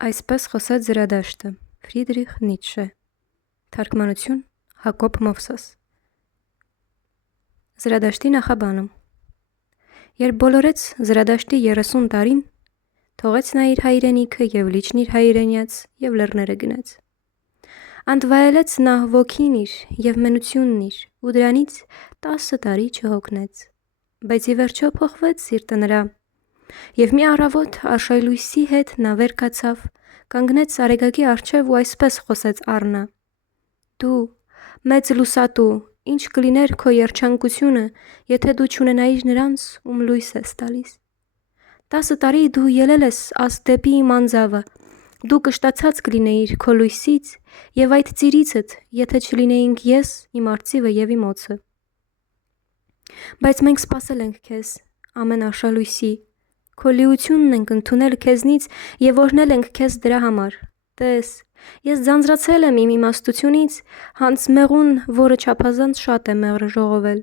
Այսպես խոսեց զրադաշտը, Ֆրիդրիխ Նիցշե, թարգմանություն Հակոբ Մովսես։ Զրադաշտի նախաբանում։ Երբ բոլորեց զրադաշտի 30 տարին, թողեց նա իր հայրենիքը և լիճն իր հայրենյաց և լեռները գնաց։ Անդ վայելեց նա ոգին իր և մենությունն իր, ու դրանից 10 տարի չհոգնեց, բայց ի վերջո փոխվեց սիրտը նրա։ Եվ մի առավոտ արշալույսի հետ նա վեր կացավ, կանգնեց Արեգակի առջև ու այսպես խոսեց առնա. «Դու, մեծ լուսատու, ինչ կլիներ քո երջանկությունը, եթե դու չունենայիր նրանց, ում լույս ես տալիս։ 10 տարի դու ելել ես ազդ դեպի իմ անձավը, դու կշտացած կլինեիր քո լույսից և այդ ծիրիցդ, եթե չլինեինք ես, իմ արծիվը և իմ օձը։ Բայց մենք սպասել ենք քեզ, ամեն արշալույսի, քո լիությունն ենք ընդունել քեզնից և օրհնել ենք քեզ դրա համար։ Տես, ես ձանձրացել եմ իմ իմաստությունից, հանց մեղուն, որը չափազանց շատ է մեղրը ժողովել։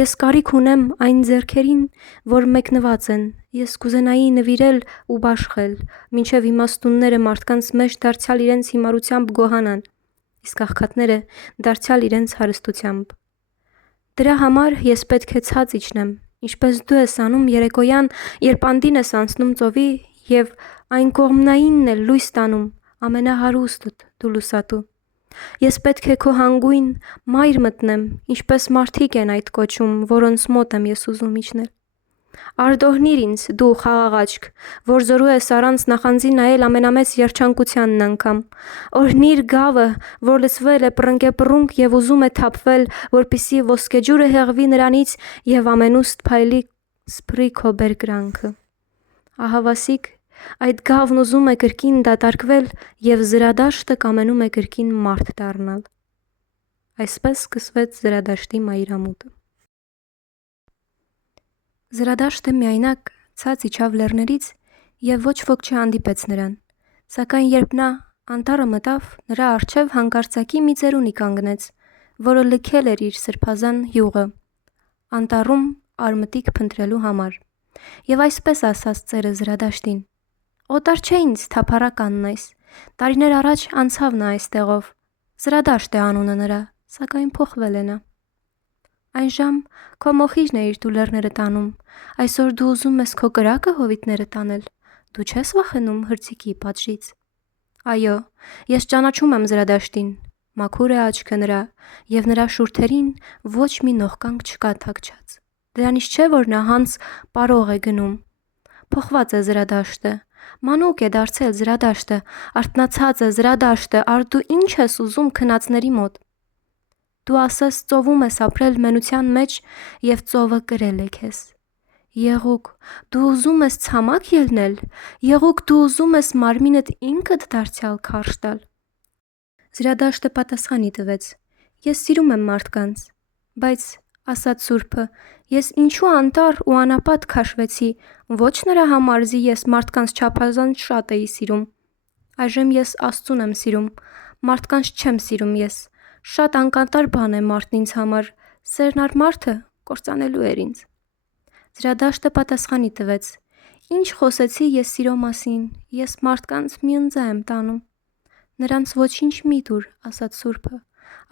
Ես կարիք ունեմ այն ձեռքերին, որ մեկնված են, ես կուզենայի նվիրել ու բաշխել, մինչև իմաստունները մարդկանց մեջ դարձյալ իրենց հիմարությամբ գոհանան, իսկ աղքատները դարձյալ իրենց հարստությամբ։ Դրա համար ես պետք է ցած իջնեմ, ինչպես դու ես անում երեկոյան, երբ անդին ես անցնում ծովի և այն կողմնայինն էլ լույս տանում, ամենահարուստդ, դու լուսատու։ Ես պետք է քո հանգույն մայր մտնեմ, ինչպես մարդիկ են այդ կոչում, որոնց մոտ եմ ես ուզում իջնել։ Արդոհնիր ինձ, դու խաղաղաչք, որ զորու ես առանց նախանձի նայել ամենամեծ երջանկությանն անգամ։ Օրհնիր գավը, որ լցվել է պռնկեպռունկ և ուզում է թափվել, որպեսզի ոսկեջուրը հեղվի նրանից և ամենուստ փայլի սփռի քո բերկրանքը։ Ահավասիկ, այդ գավն ուզում է կրկին դատարկվել և զրադաշտը կամենում է կրկին մարդ դառնալ։ Այսպես սկսվեց զրադաշտի մայրամուտը։ Զրադաշտը միայնակ ցած իջավ լեռներից և ոչ ոք չհանդիպեց նրան, սակայն երբ նա անտառը մտավ, նրա առջև հանկարծակի մի ծերունի կանգնեց, որը լքել էր իր սրբազան յուղը, անտառում արմտիկ փնտրելու համար, և այսպես ասաց ծերը զրադաշտին. «Օտար չէ ինձ թափառակ աննայս, տարիներ առաջ անցավ նա այստեղով, զրադաշտ է անունը նրա, սակայն փոխվել է նա։ Այժմ քո մոխիրն էիր դու լեռները տանում, այսօր դու ուզում ես քո կրակը հովիտները տանել, դու չես վախենում հրձիքի պատժից։ Այո, ես ճանաչում եմ զրադաշտին, մաքուր է աչքը նրա, և նրա շուրթերին ոչ մի նողկանք չկա թաքչած։ Դրանից չէ, որ նա հանց պարող է գնում։ Փոխված է զրադաշտը, մանուկ է դարձել զրադաշտը, արթնացած է զրադաշտը, արդ դու ինչ ես ուզում քնածների մոտ։ Դու ասես ծովում ես ապրել մենության մեջ և ծովը կրել է քեզ։ Եղուկ, դու ուզում ես ցամաք ելնել, եղուկ դու ուզում ես մարմինդ ինքդ դարձյալ քարշ տալ։ Զրադաշտը պատասխանի տվեց. Ես սիրում եմ մարդկանց, բայց, ասաց սուրբը, ես ինչու անտառ ու անապատ քաշվեցի, ոչ նրա համար զի ես մարդկանց չափազանց շատ էի սիրում։ Այժմ ես Աստծուն եմ սիրում, մարդկանց չեմ սիրում ես, շատ անկատար բան է մարդն ինձ համար, սերն առ մարդը կործանելու էր ինձ։ Զրադաշտը պատասխանի տվեց. Ինչ խոսեցի ես սիրո մասին, ես մարդկանց մի ընձա եմ տանում։ Նրանց ոչինչ մի տուր, ասաց սուրբը,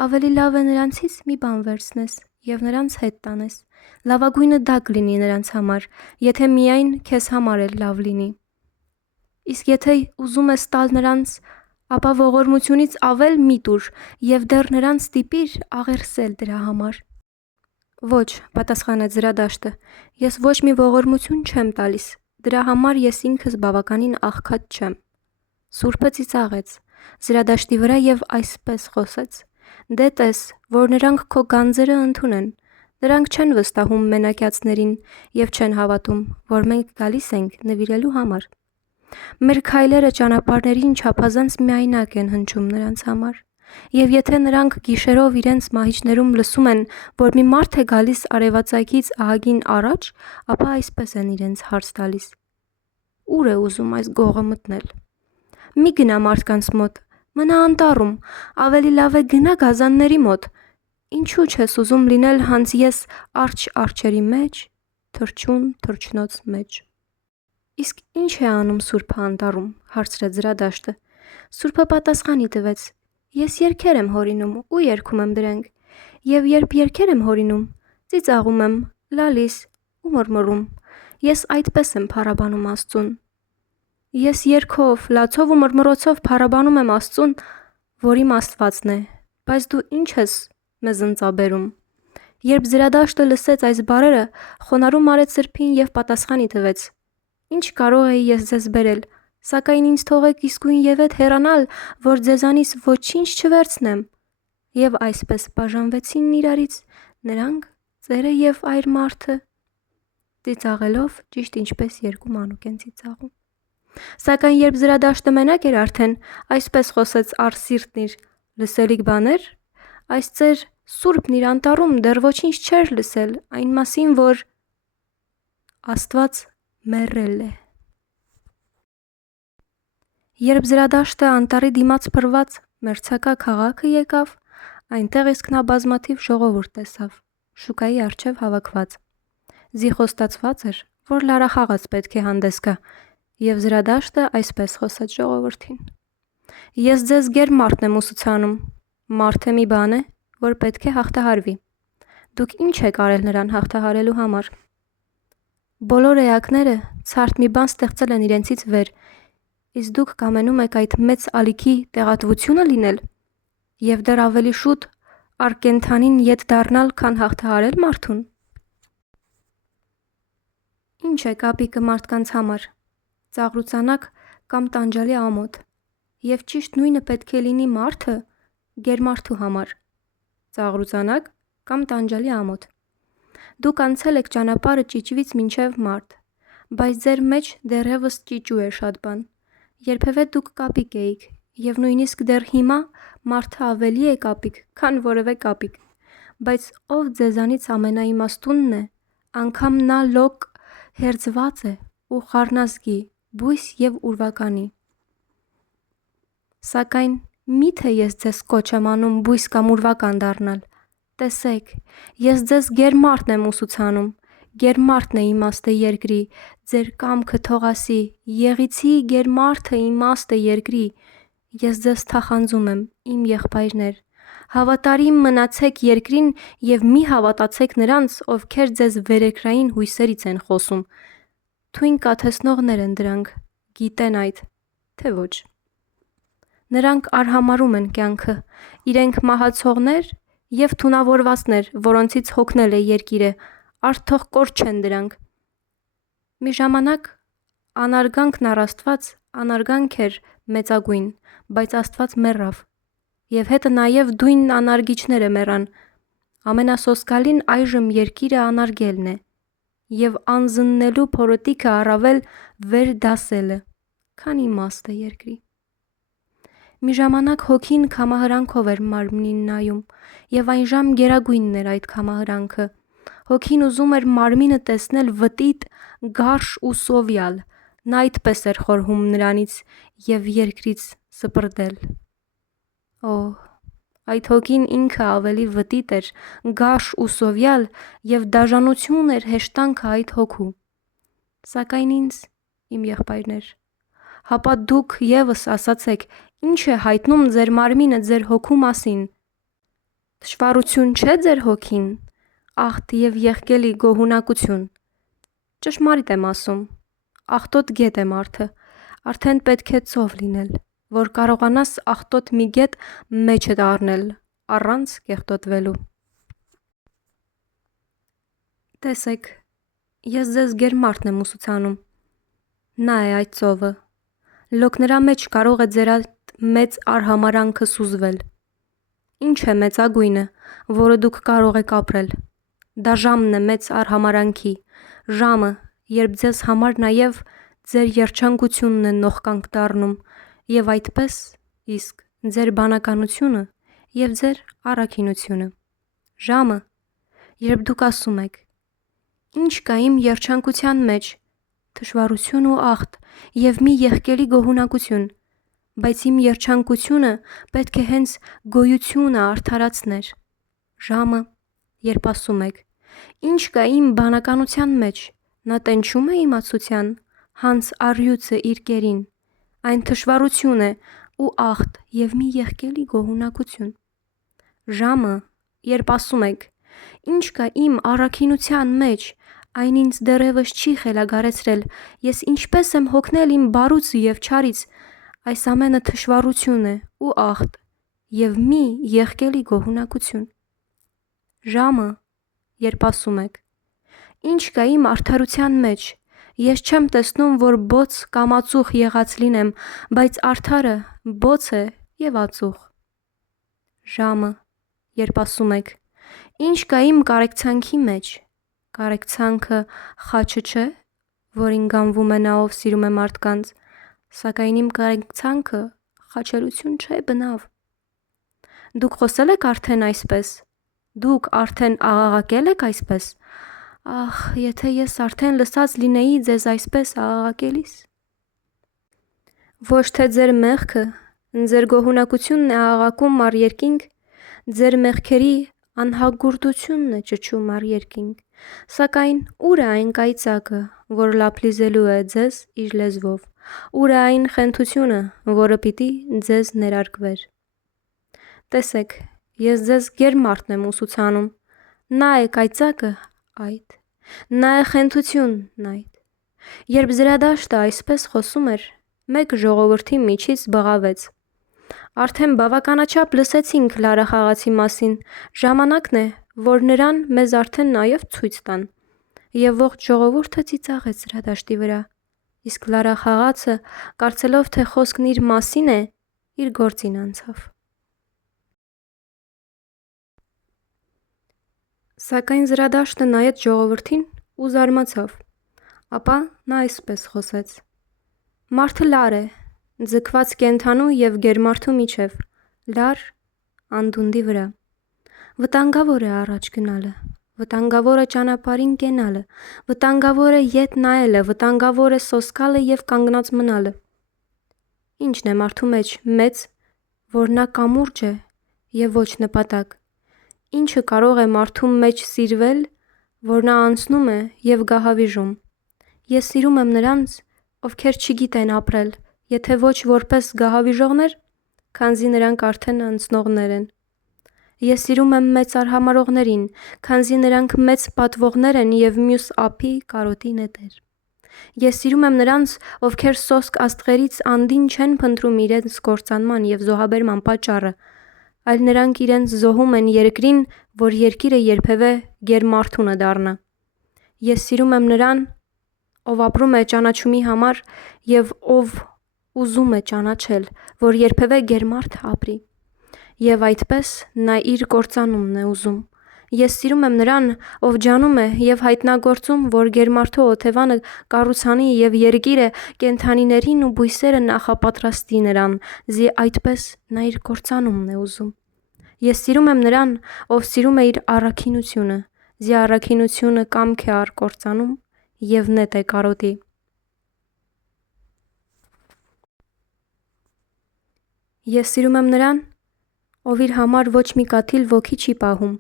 ավելի լավ է նրանցից մի բան վերցնես և նրանց հետ տանես, լավագույնը դա կլինի նրանց համար, եթե միայն քեզ համար էլ լավ լինի։ Իսկ եթե ուզում ես տալ նրանց, ապա ողորմությունից ավել մի տուր և դեռ նրանց ստիպիր աղերսել դրա համար։ Ոչ, պատասխանեց զրադաշտը, ես ոչ մի ողորմություն չեմ տալիս, դրա համար ես ինքս բավականին աղքատ չեմ։ Սուրբը ծիծաղեց զրադաշտի վրա և այսպես խոսեց. Դե տես, որ նրանք քո գանձերը ընդունեն, նրանք չեն վստահում մենակյացներին և չեն հավատում, որ մենք գալիս ենք նվիրելու համար։ Մեր քայլերը ճանապարհներին չափազանց միայնակ են հնչում նրանց համար, և եթե նրանք գիշերով իրենց մահիճներում լսում են, որ մի մարդ է գալիս արևածագից ահագին առաջ, ապա այսպես են իրենց հարց տալիս. Ուր է ուզում այս գողը մտնել։ Մի գնա մարդկանց մոտ, մնա անտառում, ավելի լավ է գնա գազանների մոտ։ Ինչու չես ուզում լինել հանց ես արջ արջերի մեջ, թռչուն թռչնոց մեջ։ Իսկ ինչ է անում Սուրբը անտառում, հարցրեց Զրադաշտը։ Սուրբը պատասխանի տվեց. Ես երգեր եմ հորինում ու երգում եմ դրանք, եւ երբ երգեր եմ հորինում, ծիծաղում եմ, լալիս ու մռմռում։ Ես այդպես եմ փառաբանում Աստծուն։ Ես երգով, լացով ու մռմռոցով փառաբանում եմ Աստծուն, որ իմ Աստվածն է, բայց դու ինչ ես մեզ ընծաբերում։ Երբ Զրադաշտը լսեց այս բառերը, խոնարհում արեց սրբին եւ պատասխանի տվեց. Ինչ կարող էի ես ձեզ բերել, սակայն ինձ թողեք իսկույն եւ այդ հեռանալ, որ ձեզանից ոչինչ չվերցնեմ։ Եվ այսպես բաժանվեցին իրարից նրանք, ծերը եւ այր մարդը, ծիծաղելով ճիշտ ինչպես երկու մանուկ են ծիծաղում։ Սակայն երբ Զրադաշտը մենակ էր արդեն, այսպես խոսեց առ սիրտն իր. լսելիք բաներ, այս ծեր Սուրբն իր անտառում դեռ ոչինչ չէր լսել այն մասին, որ Աստված մեռել է։ Երբ Զրադաշտը անտառի դիմաց փռված մերձակա քաղաքը եկավ, այնտեղ իսկ նա բազմաթիվ ժողովուրդ տեսավ, շուկայի առջև հավաքված։ Զիխոստացված էր, որ լարախաղաց պետք է հանդես գա, եւ Զրադաշտը այսպես խոսեց ժողովրդին. Ես ձեզ գերմարդ եմ ուսուցանում, մարդը մի բան է, որ պետք է հաղթահարվի։ Դուք ինչ եք արել նրան հաղթահարելու համար։ Բոլոր էակները ցարտ մի բան ստեղծել են իրենցից վեր, իսկ դուք կամենում եք այդ մեծ ալիքի տեղատվությունը լինել եւ դեռ ավելի շուտ արկենթանին ետ դառնալ, քան հաղթահարել մարդուն։ Ինչ է կապիկը մարդկանց համար, ծաղրուծանակ կամ տանջալի ամոթ, եւ ճիշտ նույնը պետք է լինի մարդը գերմարդու համար, ծաղրուծանակ կամ տանջալի ամոթ։ Դուք անցել եք ճանապարհը ճիճվից մինչև մարդ, բայց ձեր մեջ դեռևս ճիճու է շատ բան։ Երբևէ դուք կապիկ էիք, եւ նույնիսկ դեռ հիմա մարդը ավելի է կապիկ, քան որևէ կապիկ, բայց ով ձեզանից ամենաիմաստունն է, անգամ նա լոկ հերձված է ու խառնազգի, բույս եւ ուրվականի։ Սակայն միթե ես ձեզ կոչ եմ անում բույս կամ ուրվական դառնալ։ Տեսեք, ես ձեզ գերմարդն եմ ուսուցանում, գերմարդն է իմաստը երկրի, ձեր կամքը թող ասի, եղիցի գերմարդը իմաստը երկրի։ Ես ձեզ թախանձում եմ, իմ եղբայրներ, հավատարիմ մնացեք երկրին եւ մի հավատացեք նրանց, ովքեր ձեզ վերեկրային հույսերից են խոսում։ Թույն կաթեցնողներ են դրանք, գիտեն այդ, թե ոչ։ Նրանք արհամարում են կյանքը, իրենք մահացողներ եւ թունավորվածներ, որոնցից հոգնել է երկիրը, արդթող կորչ չեն դրանք։ Մի ժամանակ անարգանքն առ Աստված անարգանք էր մեծագույն, բայց Աստված մեռավ, եւ հետը նաեւ դույն անարգիչները մեռան։ Ամենասոսկալին այժմ երկիրը անարգելն է, եւ անզննելու փորոտիքը առավել վեր դասելը, քան իմաստը երկրի։ Մի ժամանակ հոգին քամահրանքով էր մարմնին նայում, եւ այն ժամ գերագույնն էր այդ քամահրանքը։ Հոգին ուզում էր մարմինը տեսնել վտիտ, գարշ ու սովյալ, նա այդպես էր խորհում նրանից եւ երկրից սպրդել։ Օ, այդ հոգին ինքը ավելի վտիտ էր, գարշ ու սովյալ եւ դաժանություն էր հեշտանքը այդ հոգու։ Սակայն ինձ, իմ եղբայրներ, հապա դուք եւս ասացեք, ինչ է հայտնում ձեր մարմինը ձեր հոգու մասին։ Թշվառություն չէ ձեր հոգին, աղտ եւ եղկելի գոհունակություն։ Ճշմարիտ եմ ասում, աղտոտ գետ է մարդը, արդեն պետք է ծով լինել, որ կարողանաս աղտոտ մի գետ մեջը առնել, առանց կեղտոտվելու։ Տեսեք, ես ձեզ գերմարդն եմ ուսուցանում։ Նա է այդ ծովը։ Լոկ նրա մեջ կարող է ձեր մեծ արհամարանքը սուզվել։ Ինչ է մեծագույնը, որը դուք կարող եք ապրել։ Դա ժամն է մեծ արհամարանքի, ժամը, երբ ձեզ համար նաև ձեր երջանկությունն է նողկանք դառնում, եւ այդպես իսկ ձեր բանականությունը եւ ձեր առաքինությունը։ Ժամը, երբ դուք ասում եք. Ինչ կա իմ երջանկության մեջ, թշվառություն ու աղտ եւ մի եղկելի գոհունակություն, բայց իմ երջանկությունը պետք է հենց գոյությունը արդարացներ։ Ժամը, երբ ասում եք. Ինչ կա իմ բանականության մեջ, նա տենչում է իմացության, հանց առյուծը իր կերին, այն թշվառություն է ու աղտ և մի եղկելի գոհունակություն։ Ժամը, երբ ասում եք, ինչ կա իմ առաքինության մեջ, այն ինձ դեռևս չի խելագարեցրել, ես ինչպես եմ հոգնել իմ բարուց և չարից, այս ամենը թշվառություն է ու աղտ և մի եղկելի գոհունակություն։ Ժամը, երբ ասում եք, ինչ կա իմ արդարության մեջ, ես չեմ տեսնում, որ բոց կամ ածուխ եղած լինեմ, բայց արդարը բոց է և ածուխ։ Ժամը, երբ ասում եք, ինչ կա իմ կարեկցանքի մեջ, կարեկցանքը խաչը չէ, որին գանվում է նա, ով սիրում է մարդկանց, սակայն իմ կարեկցանքը խաչելություն չէ բնավ։ Դուք խոսել եք արդեն այսպես, դուք արդեն աղաղակել եք այսպես, ախ, եթե ես արդեն լսած լինեի ձեզ այսպես աղաղակելիս։ Ոչ թե ձեր մեղքը, ձեր գոհունակությունն է աղաղակում առ երկինք, ձեր մեղքերի անհագուրդությունն է ճչում առ երկինք, սակայն ուր է այն կայծակը, որ լափլիզելու է ձեզ իր լեզվով, ուր է այն խենթությունը, որը պիտի ձեզ ներարկվեր։ Տեսեք, ես ձեզ գերմարդն եմ ուսուցանում, նա է կայծակը այդ, նա է խենթությունն այդ։ Երբ զրադաշտը այսպես խոսում էր, մեկ ժողովրդի միջից բղավեց. Արդեն բավականաչափ լսեցինք Լարա խաղացի մասին, ժամանակն է, որ նրան մեզ արդեն նաև ցույց տան։ Եվ ողջ ժողովուրդը ծիծաղեց զրադաշտի վրա, իսկ Լարա խաղացը, կարծելով, թե խոսքն իր մասին է, իր գործին անցավ։ Սակայն զրադաշտը նայեց ժողովրդին ու զարմացավ, ապա նա այսպես խոսեց. Մարդը լար է, ձգված կենդանու և գերմարդու միջև, լար անդունդի վրա։ Վտանգավոր է առաջ գնալը, վտանգավոր է ճանապարհին կենալը, վտանգավոր է ետ նայելը, վտանգավոր է սոսկալը և կանգնած մնալը։ Ինչն է մարդու մեջ մեծ, որ նա կամուրջ է և ոչ նպատակ։ Ինչը կարող է մարդու մեջ սիրվել, որ նա անցնում է և գահավիժում։ Ես սիրում եմ նրանց, ովքեր չգիտեն ապրել, եթե ոչ որպես գահավիժողներ, քանզի նրանք արդեն անցնողներ են։ Ես սիրում եմ մեծ արհամարհողներին, քանզի նրանք մեծ պատվողներ են և մյուս ափի կարոտի նետեր։ Ես սիրում եմ նրանց, ովքեր սոսկ աստղերից անդին չեն փնտրում իրենց կործանման և զոհաբերման պատճառը, այլ նրանք իրենց զոհում են երկրին, որ երկիրը երբևէ գերմարդունը դառնա։ Ես սիրում եմ նրան, ով ապրում է ճանաչումի համար և ով ուզում է ճանաչել, որ երբևէ գերմարդ ապրի։ Եվ այդպես նա իր կործանումն է ուզում։ Ես սիրում եմ նրան, ով ջանում է և հայտնագործում, որ գերմարդու օթևանը կառուցանի և երկիրը կենդանիներին ու բույսերը նախապատրաստի նրան, զի այդպես նա իր կործանումն է ուզում։ Ես սիրում եմ նրան, ով սիրում է իր առաքինությունը, զի առաքինությունը կամք է առ կործանում և նետ է կարոտի։ Ես սիրում եմ նրան, ով իր համար ոչ մի կաթիլ ոգի չի պահում,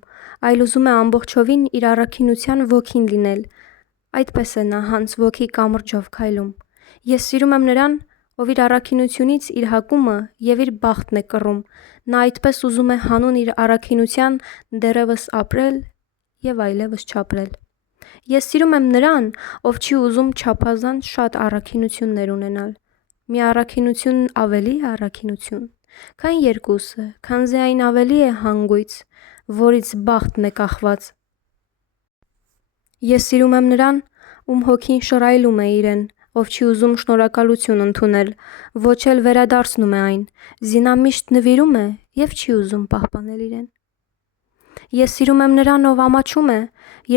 այլ ուզում է ամբողջովին իր առաքինության ոգին լինել, այդպես է նա հանց ոգի կամրջով քայլում։ Ես սիրում եմ նրան, ով իր առաքինությունից իր հակումը և իր բախտն է կռում, նա այդպես ուզում է հանուն իր առաքինության դեռևս ապրել և այլևս չապրել։ Ես սիրում եմ նրան, ով չի ուզում չափազանց շատ առաքինություններ ունենալ։ Մի առաքինություն ավելի է առաքինություն, քան երկուսը, քանզի այն ավելի է հանգույց, որից բախտն է կախված։ Ես սիրում եմ նրան, ում հոգին շռայլում է իրեն, ով չի ուզում շնորհակալություն ընդունել, ոչ էլ վերադարձնում է այն, զի նա միշտ նվիրում է և չի ուզում պահպանել իրեն։ Ես սիրում եմ նրան, ով ամաչում է,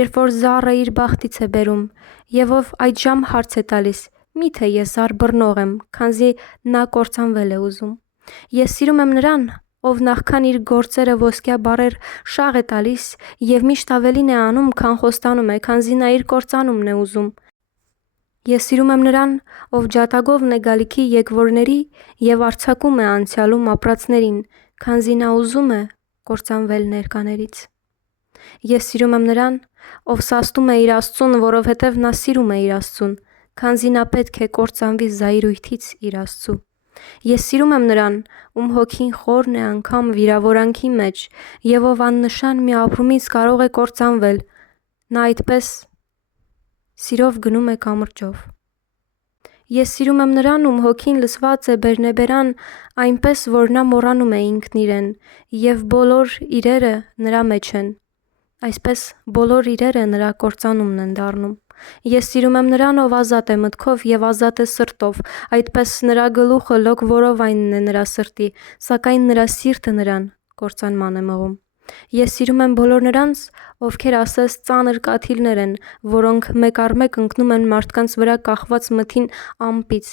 երբ որ զառը իր բախտից է բերում, և ով այդժամ հարց է տալիս. միթե ես զառ բռնող եմ, քանզի նա կործանվել է ուզում։ Ես սիրում եմ նրան, ով նախքան իր գործերը ոսկյա բառեր շաղ է տալիս և միշտ ավելին է անում, քան խոստանում է, քանզի նա իր կործանումն է ուզում։ Ես սիրում եմ նրան, ով ջատագովն է գալիքի եկվորների և արձակում է անցյալում ապրածներին, քանզի նա ուզում է կործանվել ներկաներից։ Ես սիրում եմ նրան, ով սաստում է իր Աստծուն, որովհետև նա սիրում է իր Աստծուն, քանզի նա պետք է կործանվի զայրույթից իր Աստծու։ Ես սիրում եմ նրան, ում հոգին խորն է անգամ վիրավորանքի մեջ, եւ ով աննշան մի ապրումից կարող է կործանվել, նա այդպես սիրով գնում է կամրջով։ Ես սիրում եմ նրան, ում հոգին լսված է բերնեբերան, այնպես, որ նա մոռանում է ինքն իրեն, եւ բոլոր իրերը նրա մեջ են։ Այսպես բոլոր իրերը նրա կործանումն են դառնում։ Ես սիրում եմ նրան, ով ազատ է մտքով եւ ազատ է սրտով, այդպես նրա գլուխը լոկ որովայնն է նրա սրտի, սակայն նրա սիրտը նրան կործանման է մղում։ Ես սիրում եմ բոլոր նրանց, ովքեր ասես ծանր կաթիլներ են, որոնք մեկ առ մեկ ընկնում են մարդկանց վրա կախված մթին ամպից։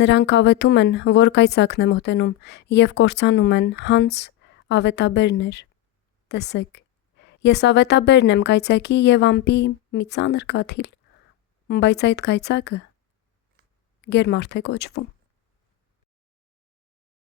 Նրանք ավետում են, որ կայծակն է մոտենում, եւ կործանում են, հանց ավետաբերներ։ Տեսեք, ես ավետաբերն եմ կայծակի եւ ամպի մի ծանր կաթիլ, բայց այդ կայծակը գերմարդ է կոչվում։